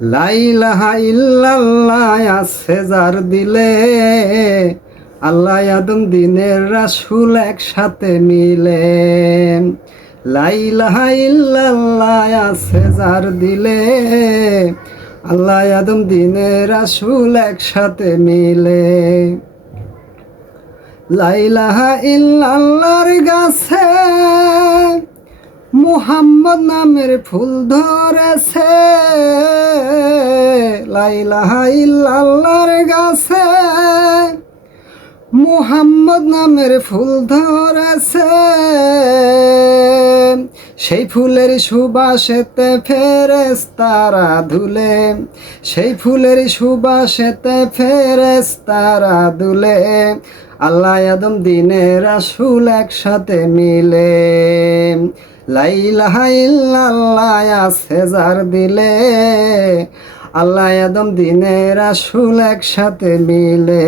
লা ইলাহা ইল্লাল্লাহ আছে যার দিলে, আল্লাহ আদম দিনের রাসূল একসাথে মিলে। লা ইলাহা ইল্লাল্লাহ আছে যার দিলে, আল্লাহ আদম দিনের রাসূল একসাথে মিলে। লা ইলাহা ইল্লাল্লাহর গাছে মুহাম্মদ নামের ফুল ধরেছে। লা ইলাহা ইল্লাল্লাহর গাছে মুহাম্মদ নামের ফুল ধরেছে। সেই ফুলের সুবাসেতে ফেরেশতারা ধুলে, সেই ফুলের সুবাসেতে ফেরেশতারা দুলে। আল্লাহ আদম দিনের রাসূল একসাথে মিলে। লা ইলাহা ইল্লাল্লাহ আছে যার দিলে, আল্লাহ আদম দিনের রাসূল একসাথে মিলে।